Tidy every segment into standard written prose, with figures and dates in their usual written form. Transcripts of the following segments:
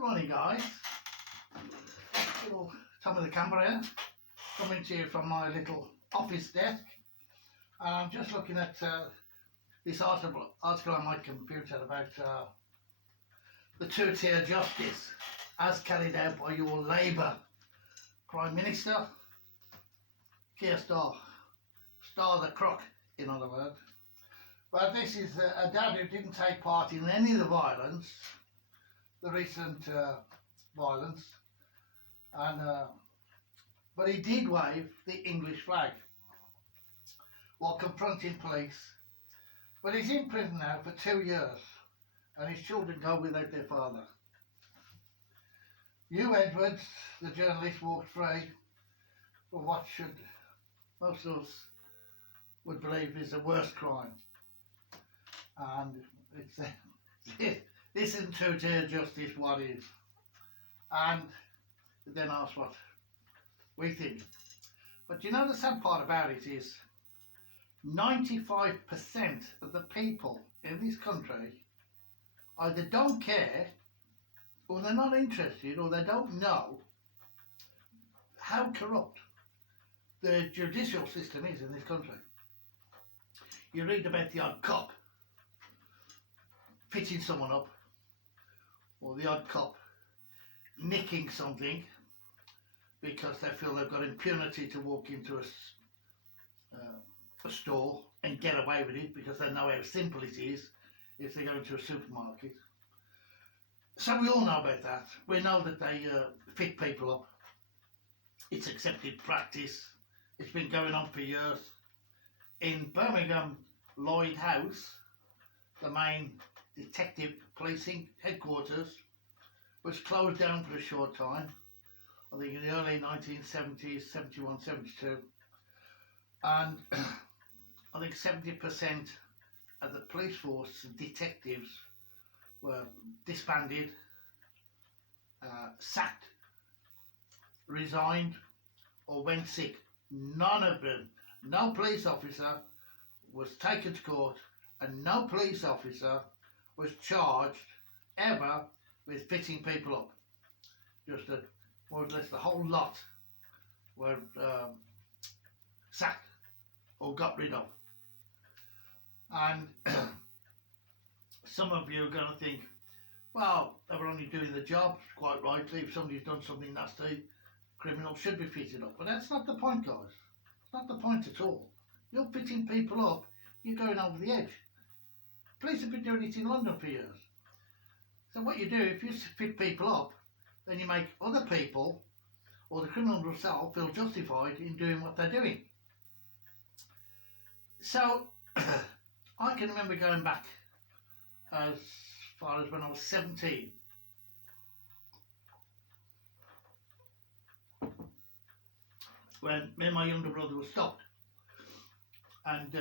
Good morning, guys. Little Tom of the camera here, coming to you from my little office desk. And I'm just looking at this article on my computer about the two-tier justice as carried out by your Labour Prime Minister, Keir Starmer. Star the crook, in other words. But this is a dad who didn't take part in any of the violence, the recent violence, and but he did wave the English flag while confronting police. But he's in prison now for 2 years, and his children go without their father. Hugh Edwards, the journalist, walked free for what should most of us would believe is the worst crime. And it's this isn't two-tier justice, what is? And then ask what we think. But you know, the sad part about it is 95% of the people in this country either don't care, or they're not interested, or they don't know how corrupt the judicial system is in this country. You read about the odd cop pitching someone up, or the odd cop nicking something because they feel they've got impunity to walk into a store and get away with it because they know how simple it is if they go into a supermarket. So we all know about that. We know that they fit people up. It's accepted practice. It's been going on for years. In Birmingham, Lloyd House, the main detective policing headquarters, was closed down for a short time, I think in the early 1970s, 71, 72, and I think 70% of the police force and detectives were disbanded, sacked, resigned, or went sick. None of them, no police officer was taken to court, and no police officer was charged ever with fitting people up. Just more or less the whole lot were sacked or got rid of. And some of you are going to think, well, they were only doing the job, quite rightly. If somebody's done something nasty, criminals should be fitted up. But that's not the point, guys. It's not the point at all. You're fitting people up, you're going over the edge. Police have been doing it in London for years. So what you do, if you fit people up, then you make other people, or the criminal themselves, feel justified in doing what they're doing. So I can remember going back as far as when I was 17. When me and my younger brother were stopped, and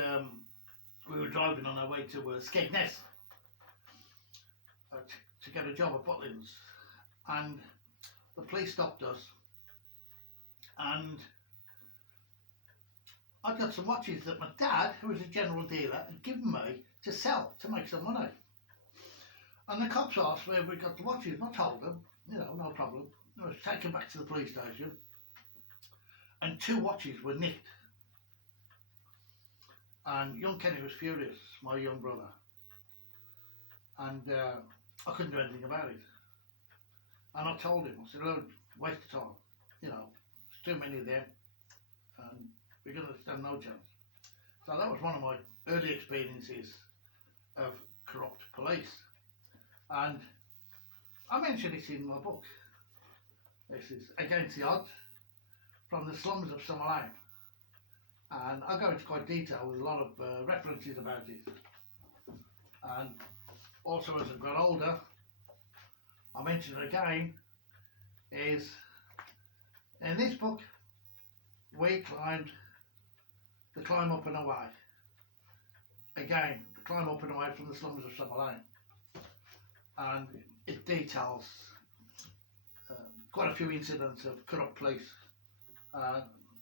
we were driving on our way to Skegness to get a job at Butlins, and the police stopped us, and I got some watches that my dad, who was a general dealer, had given me to sell to make some money. And the cops asked where we got the watches, and I told them, no problem. I was taken back to the police station, and 2 watches were nicked. And young Kenny was furious, my young brother, and I couldn't do anything about it. And I told him, I said, look, waste of time, there's too many of them, and we're going to stand no chance. So that was one of my early experiences of corrupt police. And I mention it in my book. This is Against the Odds, from the slums of Summer Lane. And I go into quite detail with a lot of references about it. And also, as I've got older, I mention it again, is in this book, we climbed the climb up and away. Again, the climb up and away from the slums of Summer Lane. And it details quite a few incidents of corrupt police,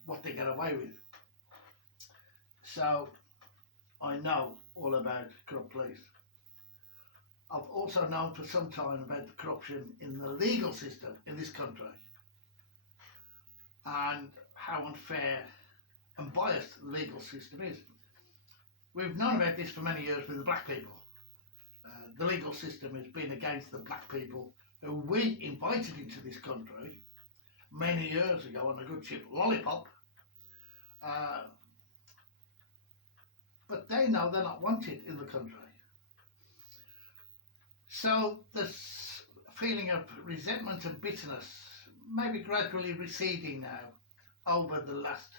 what they get away with. So I know all about corrupt police. I've also known for some time about the corruption in the legal system in this country and how unfair and biased the legal system is. We've known about this for many years with the black people. The legal system has been against the black people who we invited into this country many years ago on a good ship, Lollipop. But they know they're not wanted in the country. So this feeling of resentment and bitterness may be gradually receding now over the last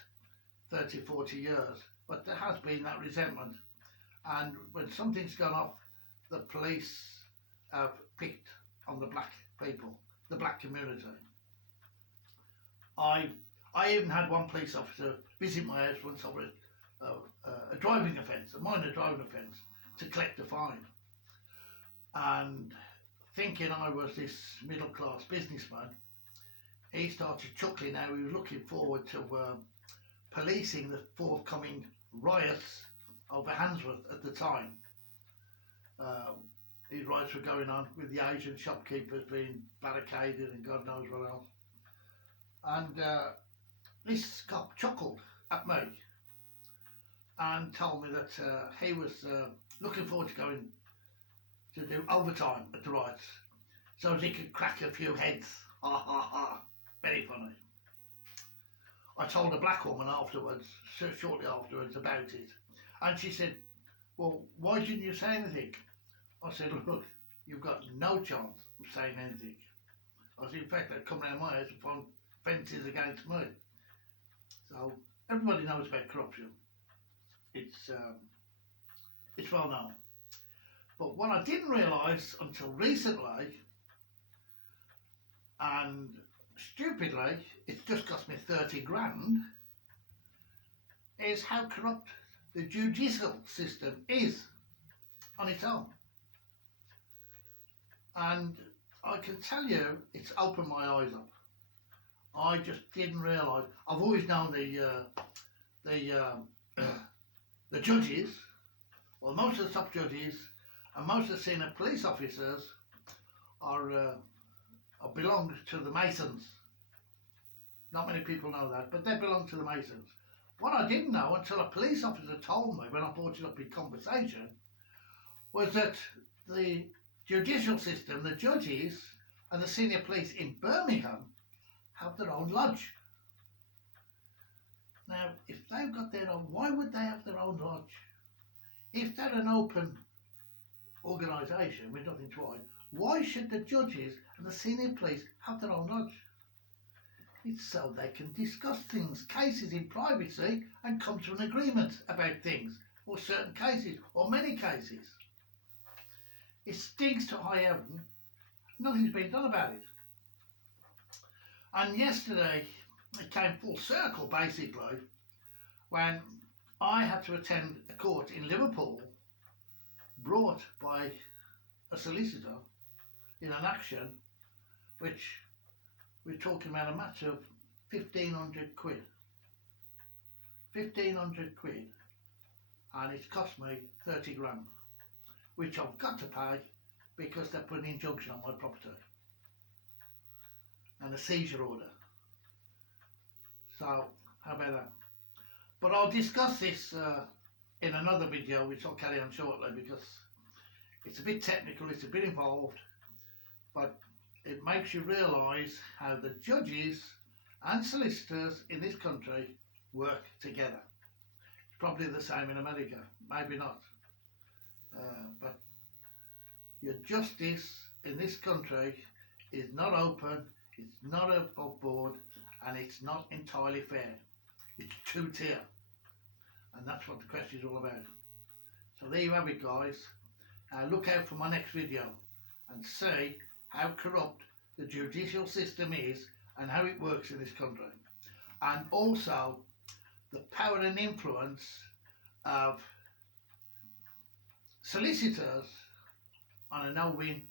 30, 40 years. But there has been that resentment. And when something's gone off, the police have picked on the black people, the black community. I even had one police officer visit my house once over a driving offence, a minor driving offence, to collect a fine. And thinking I was this middle class businessman, he started chuckling how he was looking forward to policing the forthcoming riots over Handsworth at the time. These riots were going on with the Asian shopkeepers being barricaded and God knows what else. And this cop chuckled at me and told me that he was looking forward to going to do overtime at the riots so as he could crack a few heads. Ha ha ha. Very funny. I told a black woman afterwards, shortly afterwards, about it. And she said, well, why didn't you say anything? I said, look, you've got no chance of saying anything. I said, in fact, they'd come round my house and find fences against me. So everybody knows about corruption. It's well known. But what I didn't realise until recently, and stupidly, it's just cost me 30 grand, is how corrupt the judicial system is on its own. And I can tell you, it's opened my eyes up. I just didn't realise. I've always known the judges, well, most of the top judges and most of the senior police officers are belong to the Masons. Not many people know that, but they belong to the Masons. What I didn't know until a police officer told me when I brought it up in conversation was that the judicial system, the judges and the senior police in Birmingham have their own lodge. Now, if they've got their own, why would they have their own lodge? If they're an open organisation with nothing to hide, why should the judges and the senior police have their own lodge? It's so they can discuss things, cases in privacy and come to an agreement about things, or certain cases, or many cases. It stinks to high heaven. Nothing's been done about it. And yesterday, it came full circle basically, when I had to attend a court in Liverpool brought by a solicitor in an action which we're talking about a matter of 1,500 quid. 1,500 quid, and it's cost me 30 grand, which I've got to pay because they put an injunction on my property and a seizure order. So, how about that? But I'll discuss this in another video, which I'll carry on shortly because it's a bit technical, it's a bit involved, but it makes you realise how the judges and solicitors in this country work together. It's probably the same in America, maybe not. But your justice in this country is not open, it's not above board, and it's not entirely fair. It's two-tier. And that's what the question is all about. So there you have it, guys. Look out for my next video and see how corrupt the judicial system is and how it works in this country. And also the power and influence of solicitors on a no-win,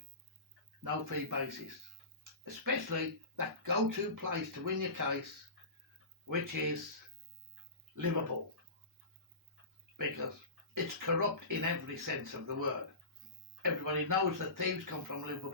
no-fee basis. Especially that go-to place to win your case, which is Liverpool. Because it's corrupt in every sense of the word. everybody knows that thieves come from Liverpool.